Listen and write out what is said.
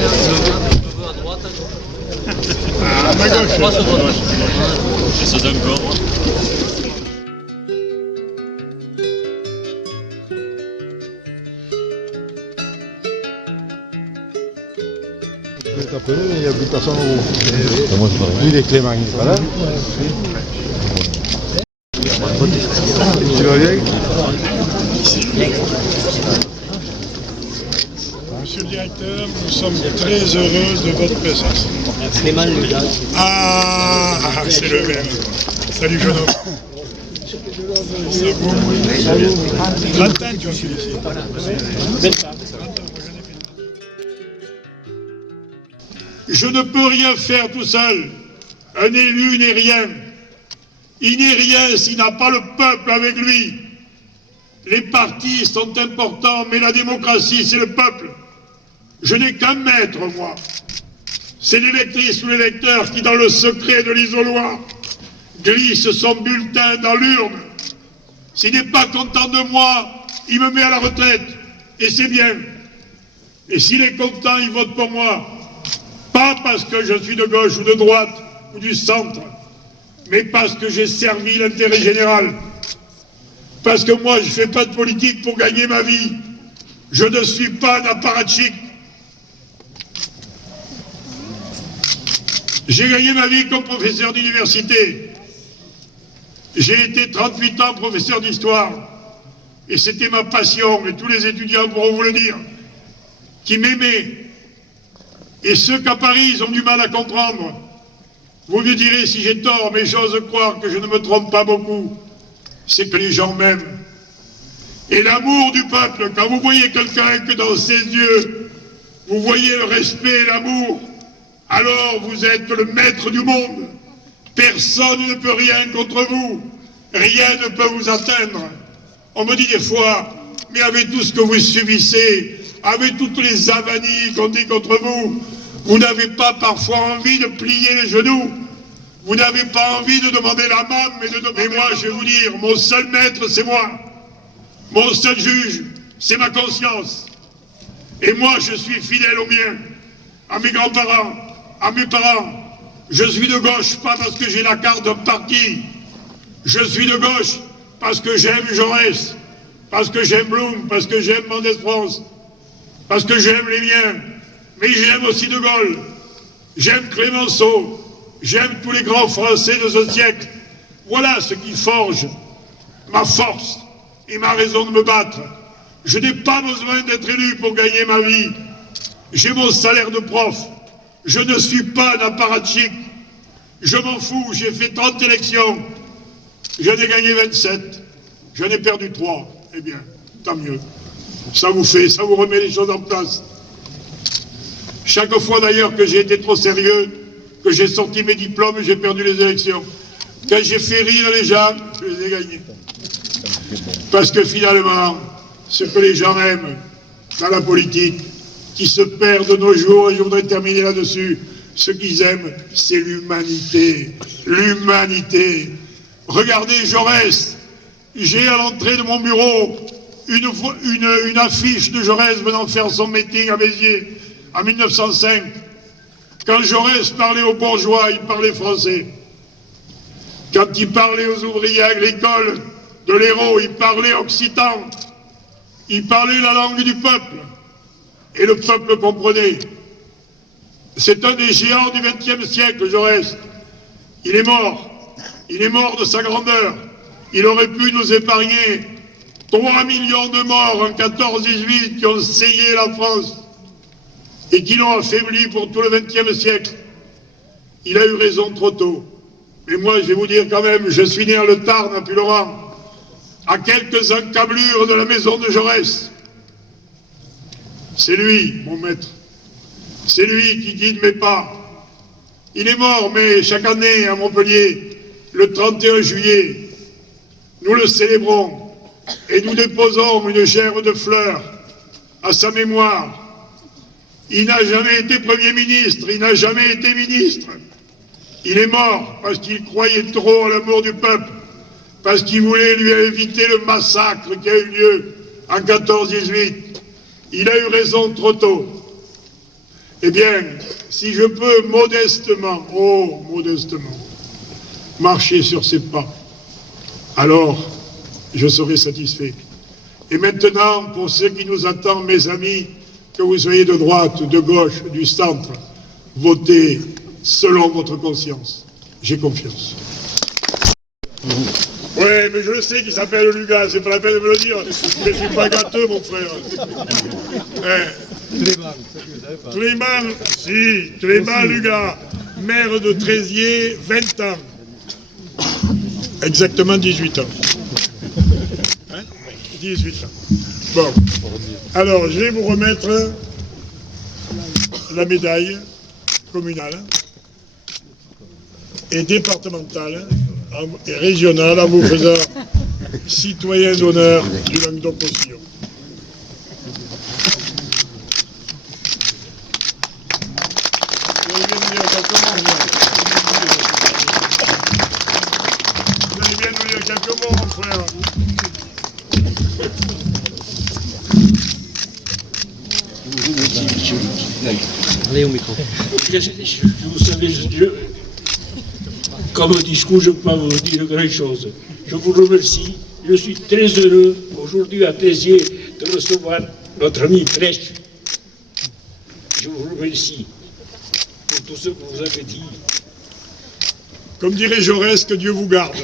À droite, à gauche. À ma gauche. Droite, à droite. Et ça donne quoi? Je vais t'appeler, mais il n'y a plus personne au bout. Lui, il est Clément, il n'est pas là. Tu vas bien? Monsieur le directeur, nous sommes très heureux de votre présence. Clément, le village. Ah, c'est le même. Salut jeune homme. C'est vous. L'antenne, tu as fait ici. Je ne peux rien faire tout seul. Un élu n'est rien. Il n'est rien s'il n'a pas le peuple avec lui. Les partis sont importants, mais la démocratie, c'est le peuple. Je n'ai qu'un maître, moi. C'est l'électrice ou l'électeur qui, dans le secret de l'isoloir, glisse son bulletin dans l'urne. S'il n'est pas content de moi, il me met à la retraite. Et c'est bien. Et s'il est content, il vote pour moi. Pas parce que je suis de gauche ou de droite ou du centre, mais parce que j'ai servi l'intérêt général. Parce que moi, je ne fais pas de politique pour gagner ma vie. Je ne suis pas un apparatchik. J'ai gagné ma vie comme professeur d'université. J'ai été 38 ans professeur d'histoire. Et c'était ma passion, et tous les étudiants pourront vous le dire, qui m'aimaient. Et ceux qu'à Paris, ils ont du mal à comprendre. Vous me direz si j'ai tort, mais j'ose croire que je ne me trompe pas beaucoup. C'est que les gens m'aiment. Et l'amour du peuple, quand vous voyez quelqu'un que dans ses yeux, vous voyez le respect et l'amour, alors vous êtes le maître du monde. Personne ne peut rien contre vous. Rien ne peut vous atteindre. On me dit des fois, mais avec tout ce que vous subissez, avec toutes les avanies qu'on dit contre vous, vous n'avez pas parfois envie de plier les genoux. Vous n'avez pas envie de demander la main, mais moi, je vais vous dire, mon seul maître, c'est moi. Mon seul juge, c'est ma conscience. Et moi, je suis fidèle aux miens, à mes grands-parents, à mes parents. Je suis de gauche, pas parce que j'ai la carte d'un parti. Je suis de gauche parce que j'aime Jaurès, parce que j'aime Blum, parce que j'aime Mendès France, parce que j'aime les miens. Mais j'aime aussi De Gaulle, j'aime Clémenceau, j'aime tous les grands Français de ce siècle. Voilà ce qui forge ma force et ma raison de me battre. Je n'ai pas besoin d'être élu pour gagner ma vie. J'ai mon salaire de prof. Je ne suis pas un apparatchik. Je m'en fous, j'ai fait 30 élections. J'en ai gagné 27. J'en ai perdu 3. Eh bien, tant mieux. Ça vous remet les choses en place. Chaque fois d'ailleurs que j'ai été trop sérieux, que j'ai sorti mes diplômes, j'ai perdu les élections. Quand j'ai fait rire les gens, je les ai gagnés. Parce que finalement, ce que les gens aiment dans la politique, qui se perd de nos jours, et je voudrais terminer là-dessus, ce qu'ils aiment, c'est l'humanité. L'humanité. Regardez Jaurès. J'ai à l'entrée de mon bureau une affiche de Jaurès venant faire son meeting à Béziers en 1905. Quand Jaurès parlait aux bourgeois, il parlait français. Quand il parlait aux ouvriers agricoles de l'Hérault, il parlait occitan. Il parlait la langue du peuple. Et le peuple comprenait. C'est un des géants du XXe siècle, Jaurès. Il est mort. Il est mort de sa grandeur. Il aurait pu nous épargner 3 millions de morts en 14-18 qui ont saigné la France et qui l'ont affaibli pour tout le XXe siècle. Il a eu raison trop tôt. Mais moi, je vais vous dire quand même, je suis né dans le Tarn, à Puylaurens, à quelques encablures de la maison de Jaurès. C'est lui, mon maître. C'est lui qui guide mes pas. Il est mort, mais chaque année à Montpellier, le 31 juillet, nous le célébrons et nous déposons une gerbe de fleurs à sa mémoire. Il n'a jamais été Premier ministre, il n'a jamais été ministre. Il est mort parce qu'il croyait trop à l'amour du peuple, parce qu'il voulait lui éviter le massacre qui a eu lieu en 14-18. Il a eu raison trop tôt. Eh bien, si je peux modestement, oh, modestement, marcher sur ces pas, alors je serai satisfait. Et maintenant, pour ce qui nous attend, mes amis, que vous soyez de droite, de gauche, du centre, votez selon votre conscience. J'ai confiance. Oui, mais je le sais qu'il s'appelle Luga, c'est pas la peine de me le dire. Je ne suis pas gâteux, mon frère. Clément Luga, maire de Trézier, 20 ans. Exactement 18 ans. 18 ans. Bon. Alors, je vais vous remettre la médaille communale et départementale et régionale en vous faisant citoyen d'honneur du Languedoc-Roussillon. Vous allez bien nous dire quelques mots, mon frère. Allez au micro. Vous savez, comme discours, je ne peux pas vous dire grand-chose. Je vous remercie. Je suis très heureux aujourd'hui à Trézier de recevoir notre ami Flèche. Je vous remercie pour tout ce que vous avez dit. Comme dirait Jaurès, que Dieu vous garde.